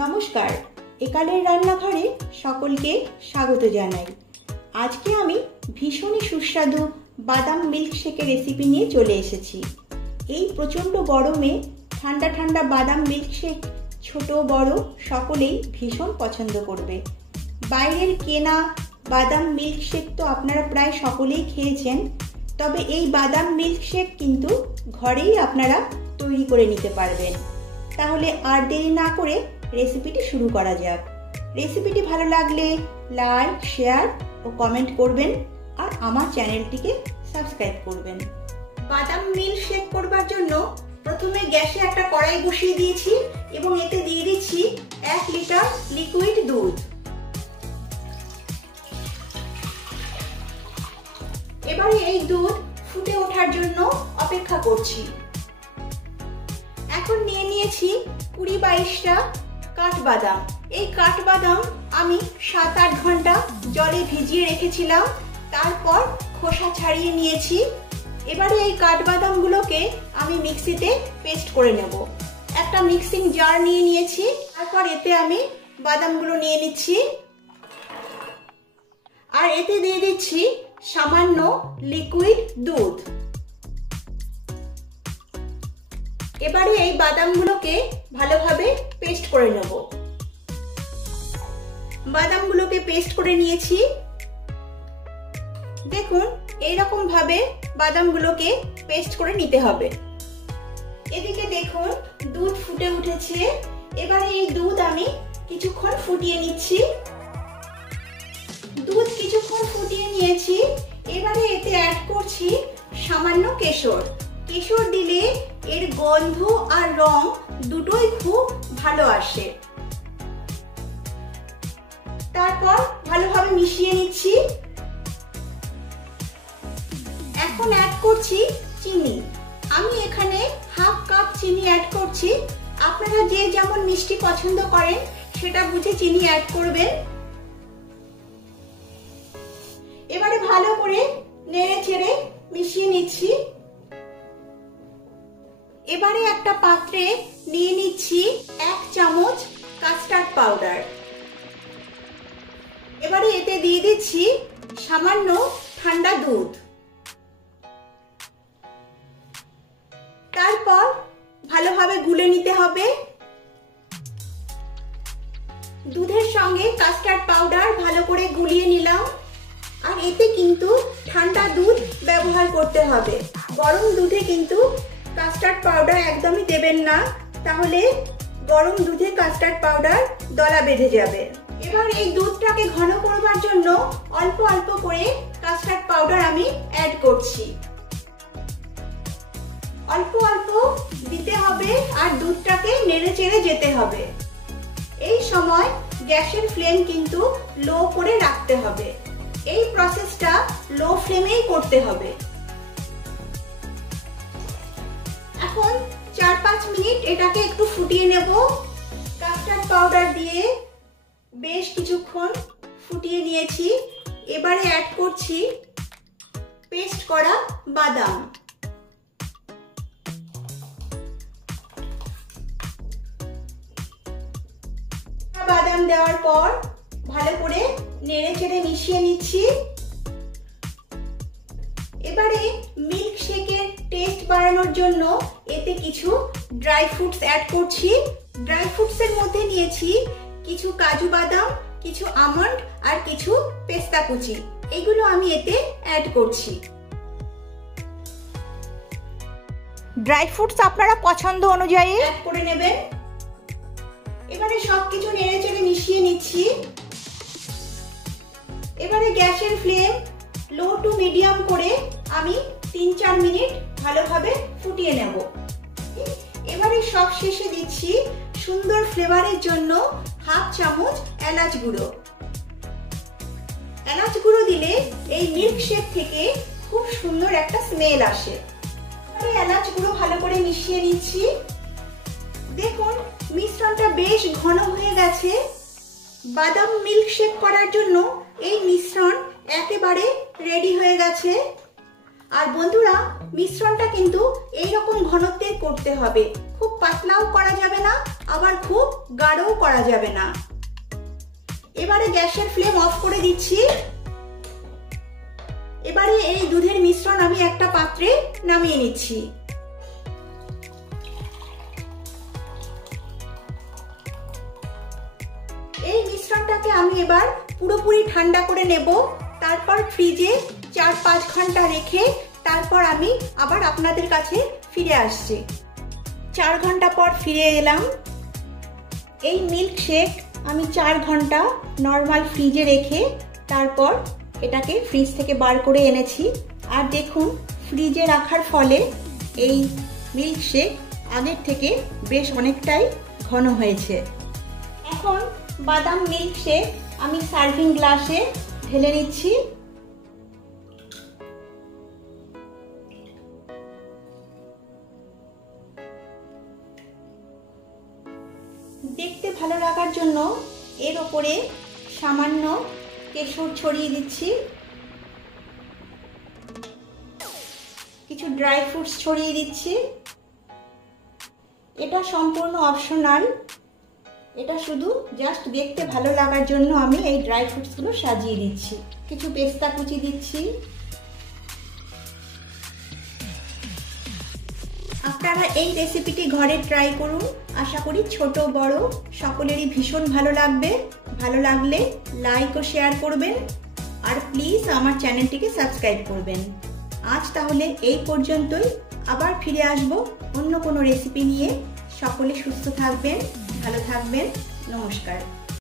নমস্কার, একালের রান্নাঘরে সকলকে স্বাগত জানাই। আজকে আমি ভীষণই সুস্বাদু বাদাম মিল্কশেকের রেসিপি নিয়ে চলে এসেছি। এই প্রচণ্ড গরমে ঠান্ডা ঠান্ডা বাদাম মিল্কশেক ছোট বড় সকলেই ভীষণ পছন্দ করবে। বাইরের কেনা বাদাম মিল্কশেক তো আপনারা প্রায় সকলেই খেয়েছেন, তবে এই বাদাম মিল্কশেক কিন্তু ঘরেই আপনারা তৈরি করে নিতে পারবেন। তাহলে আর দেরি না করে রেসিপিটি শুরু করা যাক। রেসিপিটি ভালো লাগলে লাইক, শেয়ার ও কমেন্ট করবেন আর আমার চ্যানেলটিকে সাবস্ক্রাইব করবেন। বাদাম মিল্কশেক করবার জন্য প্রথমে গ্যাসে একটা কড়াই বসিয়ে দিয়েছি এবং এতে দিয়ে দিচ্ছি 1 লিটার লিকুইড দুধ। এবারে এই দুধ ফুটে ওঠার জন্য অপেক্ষা করছি। এখন নিয়ে নিয়েছি 20-22টা কাঠবাদাম। এই কাঠবাদাম আমি 7-8 ঘন্টা জলে ভিজিয়ে রেখেছিলাম, তারপর খোসা ছাড়িয়ে নিয়েছি। এবারে এই কাঠবাদামগুলোকে আমি মিক্সিতে পেস্ট করে নেব। একটা মিক্সিং জার নিয়ে নিয়েছি, তারপর এতে আমি বাদামগুলো নিয়ে নিচ্ছি আর এতে দিয়ে দিচ্ছি সামান্য লিকুইড দুধ। এবারে এই বাদামগুলোকে ভালোভাবে পেস্ট করে নেব। বাদামগুলোকে পেস্ট করে নিয়েছি। দেখুন, এইরকম ভাবে বাদামগুলোকে পেস্ট করে নিতে হবে। এদিকে দেখুন দুধ ফুটে উঠেছে। এবারে এই দুধ আমি কিছুক্ষণ ফুটিয়ে নিচ্ছি। দুধ কিছুক্ষণ ফুটিয়ে নিয়েছি। এবারে এতে অ্যাড করছি সামান্য কেশর। কেশর দিলে এর গন্ধ আর রং দুটোই খুব ভালো আসে। তারপর ভালোভাবে মিশিয়ে নিচ্ছি। এখন অ্যাড করছি চিনি। আমি এখানে হাফ কাপ চিনি অ্যাড করছি। আপনারা যে যেমন মিষ্টি পছন্দ করেন সেটা বুঝে চিনি অ্যাড করবেন। এবারে ভালো করে নেড়ে চেড়ে মিশিয়ে নিচ্ছি। এবারে একটা পাত্রে নিয়ে নিচ্ছি 1 চামচ কাস্টার্ড পাউডার। এবারে এতে দিয়ে দিচ্ছি সামান্য ঠান্ডা দুধ। তারপর ভালোভাবে গুলে নিতে হবে। দুধের সঙ্গে কাস্টার্ড পাউডার ভালো করে গুলিয়ে নিলাম। আর এতে কিন্তু ঠান্ডা দুধ ব্যবহার করতে হবে। গরম দুধে কিন্তু কাস্টার্ড পাউডার একদমই দেবেন না, তাহলে গরম দুধে কাস্টার্ড পাউডার দলা বেঁধে যাবে। এবার এই দুধটাকে ঘন করবার জন্য অল্প অল্প করে কাস্টার্ড পাউডার আমি অ্যাড করছি। অল্প অল্প দিতে হবে আর দুধটাকে নেড়ে চেড়ে যেতে হবে। এই সময় গ্যাসের ফ্লেম কিন্তু লো করে রাখতে হবে। এই প্রসেসটা লো ফ্লেমেই করতে হবে। এখন 4-5 মিনিট এটাকে একটু ফুটিয়ে নেব। কাস্টার্ড পাউডার দিয়ে বেশ কিছুক্ষণ ফুটিয়ে নিয়েছি। এবারে অ্যাড করছি পেস্ট করা বাদাম। বাদাম দেওয়ার পর ভালো করে নেড়ে চেড়ে মিশিয়ে নিচ্ছি। এবারে মিল্কশেকের টেস্ট বাড়ানোর জন্য এতে কিছু ড্রাই ফ্রুটস অ্যাড করছি। ড্রাই ফ্রুটসের মধ্যে নিয়েছি কিছু কাজু বাদাম, কিছু আমন্ড আর কিছু পেস্তা কুচি। এগুলো আমি এতে অ্যাড করছি। ড্রাই ফ্রুটস আপনারা পছন্দ অনুযায়ী অ্যাড করে নেবেন। এবারে সবকিছু নেড়ে চেড়ে মিশিয়ে নিচ্ছি। এবারে গ্যাসের ফ্লেম লো টু মিডিয়াম করে আমি 3-4 মিনিট ভালোভাবে ফুটিয়ে নেব। এবারে সব শেষে দিচ্ছি সুন্দর ফ্লেভারের জন্য হাফ চামচ এলাচ গুঁড়ো। এলাচ গুঁড়ো দিলে এই মিল্কশেক থেকে খুব সুন্দর একটা স্মেল আসে। এলাচ গুঁড়ো ভালো করে মিশিয়ে নিচ্ছি। দেখুন মিশ্রণটা বেশ ঘন হয়ে গেছে। বাদাম মিল্কশেক করার জন্য এই মিশ্রণ একেবারে রেডি হয়ে গেছে। আর বন্ধুরা, মিশ্রণটা কিন্তু এইরকম ঘনত্বের করতে হবে, খুব পাতলাও করা যাবে না, আবার খুব গাঢ়ও করা যাবে না। এবারে গ্যাসের ফ্লেম অফ করে দিচ্ছি। এবারে এই দুধের মিশ্রণ আমি একটা পাত্রে নামিয়ে নিচ্ছি। এই মিশ্রণটাকে আমি এবার পুরোপুরি ঠান্ডা করে নেব, তারপর ফ্রিজে 4-5 ঘন্টা রেখে তারপর আমি আবার আপনাদের কাছে ফিরে আসছি। 4 ঘন্টা পর ফিরে এলাম। এই মিল্ক শেক আমি 4 ঘন্টা নর্মাল ফ্রিজে রেখে তারপর এটাকে ফ্রিজ থেকে বার করে এনেছি। আর দেখুন, ফ্রিজে রাখার ফলে এই মিল্ক শেক আগের থেকে বেশ অনেকটাই ঘন হয়েছে। এখন বাদাম মিল্ক শেক আমি সার্ভিং গ্লাসে ঢেলে নিচ্ছি। দেখতে ভালো লাগার জন্য এর ওপরে সামান্য কেশর ছড়িয়ে দিচ্ছি, কিছু ড্রাই ফ্রুটস ছড়িয়ে দিচ্ছি। এটা সম্পূর্ণ অপশনাল, এটা শুধু জাস্ট দেখতে ভালো লাগার জন্য আমি এই ড্রাই ফ্রুটসগুলো সাজিয়ে দিচ্ছি। কিছু পেস্তা কুচি দিচ্ছি। আপনারা এই রেসিপিটি ঘরে ট্রাই করুন। আশা করি ছোট বড় সকলেরই ভীষণ ভালো লাগবে। ভালো লাগলে লাইক ও শেয়ার করবেন, আর প্লিজ আমার চ্যানেলটিকে সাবস্ক্রাইব করবেন। আজ তাহলে এই পর্যন্তই, আবার ফিরে আসবো অন্য কোনো রেসিপি নিয়ে। সকলে সুস্থ থাকবেন, ভালো থাকবেন। নমস্কার।